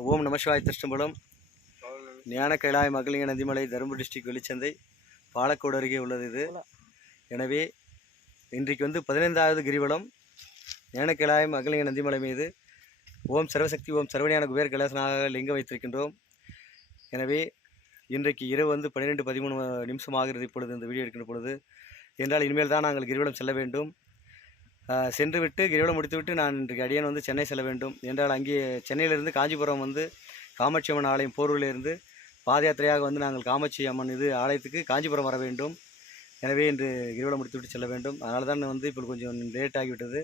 ஓம் நமசிவாய திருஷ்டம்பலம் ஞான கைலாய மகளிங்க நந்திமலை தருமபுரி டிஸ்ட்ரிக்ட் வெளிச்சந்தை பாலக்கோடு அருகே உள்ளது இது. எனவே இன்றைக்கு 15வது கிரிவலம் ஞான கைலாய மகளிங்க நந்திமலை மீது ஓம் சர்வசக்தி ஓம் சர்வஞான குபேர் கைலாசனாக லிங்கம் வைத்திருக்கின்றோம். எனவே இன்றைக்கு இரவு 12:13 நிமிஷம் ஆகிறது இப்பொழுது இந்த வீடியோ எடுக்கின்ற பொழுது. என்றால் இனிமேல் தான் நாங்கள் கிரிவலம் செல்ல வேண்டும். சென்றுவிட்டு கிரிவலம் முடித்துவிட்டு நான் இன்றைக்கு அடியேன் சென்னை செல்ல வேண்டும். என்றால் அங்கே சென்னையிலிருந்து காஞ்சிபுரம் காமாட்சி அம்மன் ஆலயம் போரூரிலிருந்து பாத யாத்திரையாக நாங்கள் காமாட்சி அம்மன் ஆலயத்துக்கு காஞ்சிபுரம் வர வேண்டும். எனவே இன்று கிரிவலம் முடித்துவிட்டு செல்ல வேண்டும். அதனால தான் இப்போ கொஞ்சம் லேட் ஆகிவிட்டது.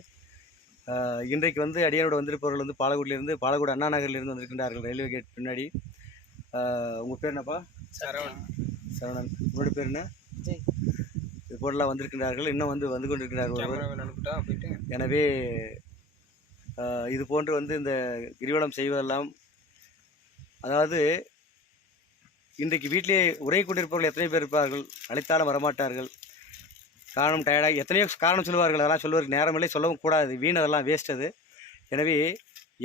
இன்றைக்கு அடியானோட வந்திருப்பவர்கள் பாலக்கோட்டிலிருந்து பாலக்கோடு அண்ணா நகரிலிருந்து வந்திருக்கின்றார்கள், ரயில்வே கேட் பின்னாடி. உங்கள் பேர் என்னப்பா? சரவணன். உங்களோட பேர் என்ன? இது போலலாம் வந்திருக்கின்றார்கள், இன்னும் வந்து கொண்டிருக்கிறார்கள். எனவே இது போன்று இந்த கிரிவலம் செய்வதெல்லாம், அதாவது இன்றைக்கு வீட்டிலே உரை கொண்டிருப்பவர்கள் எத்தனை பேர் இருப்பார்கள்? அழைத்தாலும் வரமாட்டார்கள். காரணம் டயர்டாக எத்தனையோ காரணம் சொல்லுவார்கள். அதெல்லாம் சொல்வதற்கு நேரமில்லை, சொல்லவும் கூடாது. வீண், அதெல்லாம் வேஸ்ட் அது. எனவே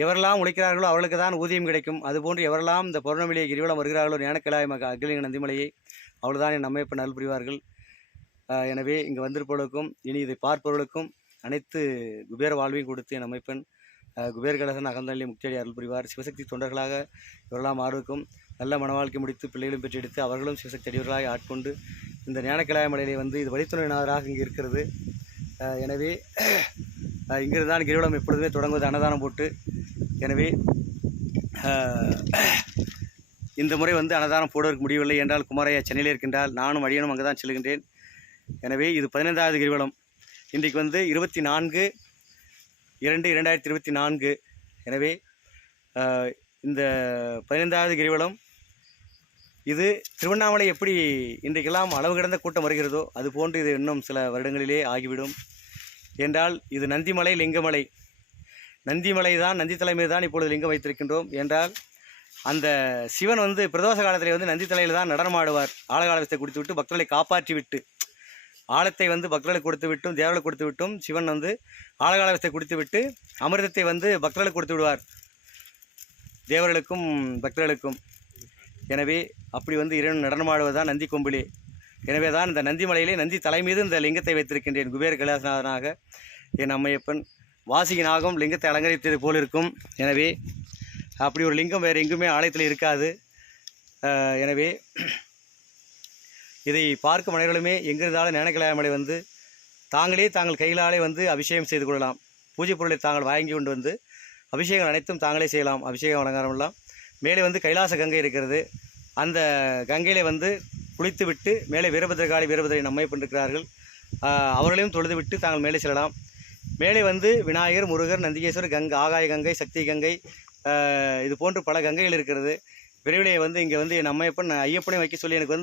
எவரெல்லாம் உழைக்கிறார்களோ அவர்களுக்கு தான் ஊதியம் கிடைக்கும். அதுபோன்று எவரெல்லாம் இந்த பௌர்ணமியிலே கிரிவலம் வருகிறார்களோ ஞான கைலாய அகிலலிங்க நந்திமலையை, அவள்தான் என் நம்மை இப்போ நல் புரிவார்கள். எனவே இங்கே வந்திருப்பவர்களுக்கும் இனி இதை பார்ப்பவர்களுக்கும் அனைத்து குபேர வாழ்வையும் கொடுத்து என் அமைப்பெண் குபேர் கைலாசன் அகந்தள்ளி முக்தியடி அருள் புரிவார். சிவசக்தி தொண்டர்களாக இவரெல்லாம் ஆர்வக்கும் நல்ல மனவாழ்க்கை முடித்து பிள்ளைகளும் பெற்றெடுத்து அவர்களும் சிவசக்தி அடிவர்களாக ஆட்கொண்டு இந்த ஞானக்கிழாய மலையிலே இது வழித்துணையினராக இங்கே இருக்கிறது. எனவே இங்கிருந்து தான் கிரிவலம் எப்பொழுதுமே தொடங்குவது அன்னதானம் போட்டு. எனவே இந்த முறை அன்னதானம் போடுவதற்கு முடியவில்லை என்றால் குமாரையா சென்னையில் இருக்கின்றால், நானும் அடியனும் அங்கே தான் செல்கின்றேன். எனவே இது 15வது கிரிவலம். இன்றைக்கு 24/2/2024. எனவே இந்த 15வது கிரிவலம் இது திருவண்ணாமலை எப்படி இன்றைக்கெல்லாம் அளவு கிடந்த கூட்டம் வருகிறதோ அதுபோன்று இது இன்னும் சில வருடங்களிலே ஆகிவிடும். என்றால் இது நந்திமலை லிங்கமலை. நந்திமலை தான், நந்தி தலைமை தான் இப்பொழுது லிங்கம் வைத்திருக்கின்றோம். என்றால் அந்த சிவன் பிரதோஷ காலத்தில் நந்தி தலையில் தான் நடனமாடுவார். ஆழகாலத்தை கொடுத்து விட்டு பக்தர்களை காப்பாற்றி விட்டு, ஆழத்தை பக்தர்களுக்கு கொடுத்து விட்டும் தேவர்களுக்கு கொடுத்து விட்டும் சிவன் ஆழகாலத்தை கொடுத்து விட்டு அமிர்தத்தை பக்தர்களுக்கு கொடுத்து விடுவார், தேவர்களுக்கும் பக்தர்களுக்கும். எனவே அப்படி இறைவன் நடனமாடுவதுதான் நந்தி கொம்பிலே. எனவே தான் இந்த நந்தி மலையிலே நந்தி தலை மீது இந்த லிங்கத்தை வைத்திருக்கின்றேன். குபேர கைலாசநாதனாக என் அம்மையப்பன் வாசிகனாகவும் லிங்கத்தை அலங்கரித்தது போல் இருக்கும். எனவே அப்படி ஒரு லிங்கம் வேறு எங்குமே ஆலயத்தில் இருக்காது. எனவே இதை பார்க்கும் அனைவர்களுமே எங்கிருந்தாலும் ஞானக்கிழாய மலை தாங்கள் கையிலாலே அபிஷேகம் செய்து கொள்ளலாம். பூஜை பொருளை தாங்கள் வாங்கி கொண்டு அபிஷேகம் அனைத்தும் தாங்களே செய்யலாம். அபிஷேகம் அலங்காரமெல்லாம் மேலே கைலாச கங்கை இருக்கிறது. அந்த கங்கையிலே குளித்து விட்டு மேலே வீரபத்திரகாளி வீரபத்திரை நம்மை பண்ணிருக்கிறார்கள், அவர்களையும் தொழுது விட்டு தாங்கள் மேலே செல்லலாம். மேலே விநாயகர், முருகர், நந்திகேஸ்வரர், கங்கை, ஆகாய கங்கை, சக்தி கங்கை, இது போன்று பல கங்கைகள் இருக்கிறது. விரைவிலே இங்கே என் அம்மையப்பன் ஐயப்பனையும் வைக்க சொல்லி எனக்கு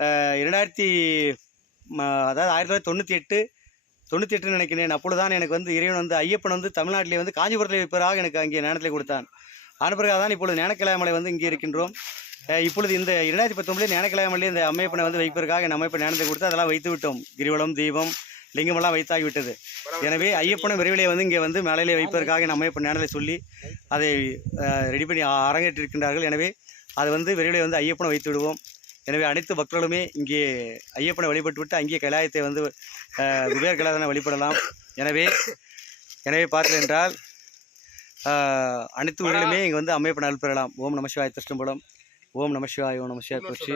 1998 நினைக்கிறேன். அப்பொழுதுதான் எனக்கு இறைவன் ஐயப்பன் தமிழ்நாட்டிலே காஞ்சிபுரத்தில் வைப்பதாக எனக்கு அங்கே ஞானத்தில் கொடுத்தான். ஆன பிறகு தான் இப்பொழுது ஞானக்கிழாய மலை இங்கே இருக்கின்றோம். இப்பொழுது இந்த 2019 ஞானக்கிழாய மலையில் இந்த அம்மையப்பனை வைப்பதற்காக என் அமைப்பை ஞானத்தை கொடுத்து அதெல்லாம் வைத்து விட்டோம். கிரிவலம், தீபம், லிங்கமெல்லாம் வைத்தாகிவிட்டது. எனவே ஐயப்பனும் விரைவிலே இங்கே மேலையிலே வைப்பதற்காக என் அம்மையப்பன் ஞானத்தை சொல்லி அதை ரெடி பண்ணி அரங்கேற்றிருக்கின்றார்கள். எனவே அது விரைவிலே ஐயப்பனை வைத்து விடுவோம். எனவே அனைத்து பக்தர்களுமே இங்கே ஐயப்பனை வழிபட்டு விட்டு அங்கேயே கைலாயத்தை குபேர் கைலாசனை வழிபடலாம். எனவே பார்த்தீர்கள் என்றால் அனைத்து ஊர்களுமே இங்கே அம்மையப்பனை அருள் பெறலாம். ஓம் நமசிவாய திருஷ்டம்பலம். ஓம் நமசிவாய, ஓம் நமசிவாய போற்றி.